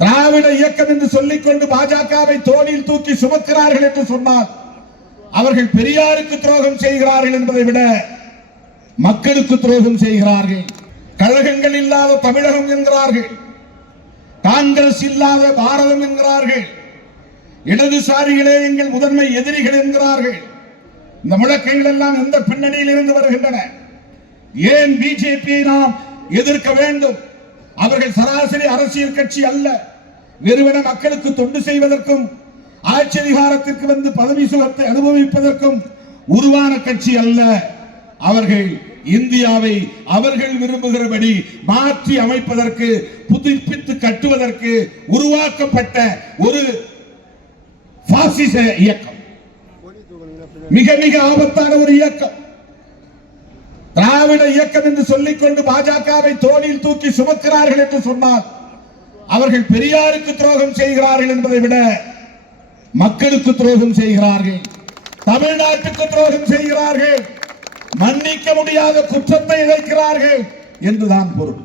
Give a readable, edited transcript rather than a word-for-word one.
திராவிட இயக்கம் என்று சொல்லிக்கொண்டு பாஜகவை தோளில் தூக்கி சுமக்கிறார்கள் என்று சொன்னால் அவர்கள் பெரியாருக்கு துரோகம் செய்கிறார்கள் என்பதை விட மக்களுக்கு துரோகம் செய்கிறார்கள். கழகங்கள் இல்லாத தமிழகம் என்கிறார்கள், காங்கிரஸ் இல்லாத பாரதம் என்கிறார்கள், இடதுசாரிகளே எங்கள் முதன்மை எதிரிகள் என்கிறார்கள். இந்த முழக்கங்கள் எல்லாம் எந்த பின்னணியில் இருந்து வருகின்றன? ஏன் பிஜேபியை நாம் எதிர்க்க வேண்டும்? அவர்கள் சராசரி அரசியல் கட்சி அல்ல. வெறுவன மக்களுக்கு தொண்டு செய்வதற்கும் ஆட்சி அதிகாரத்திற்கு வந்து பதவி சுகத்தை அனுபவிப்பதற்கும் உருவான கட்சி அல்ல. அவர்கள் இந்தியாவை அவர்கள் விரும்புகிறபடி மாற்றி அமைப்பதற்கு, புதுப்பித்து கட்டுவதற்கு உருவாக்கப்பட்ட ஒரு பாசிச இயக்கம், மிக மிக ஆபத்தான ஒரு இயக்கம். திராவிட இயக்கம் என்று சொல்லிக்கொண்டு பாஜகவை தோளில் தூக்கி சுமக்கிறார்கள் என்று சொன்னால் அவர்கள் பெரியாருக்கு துரோகம் செய்கிறார்கள் என்பதை விட மக்களுக்கு துரோகம் செய்கிறார்கள், தமிழ்நாட்டுக்கு துரோகம் செய்கிறார்கள், மன்னிக்க முடியாத குற்றத்தை இழைக்கிறார்கள் என்றுதான் பொருள்.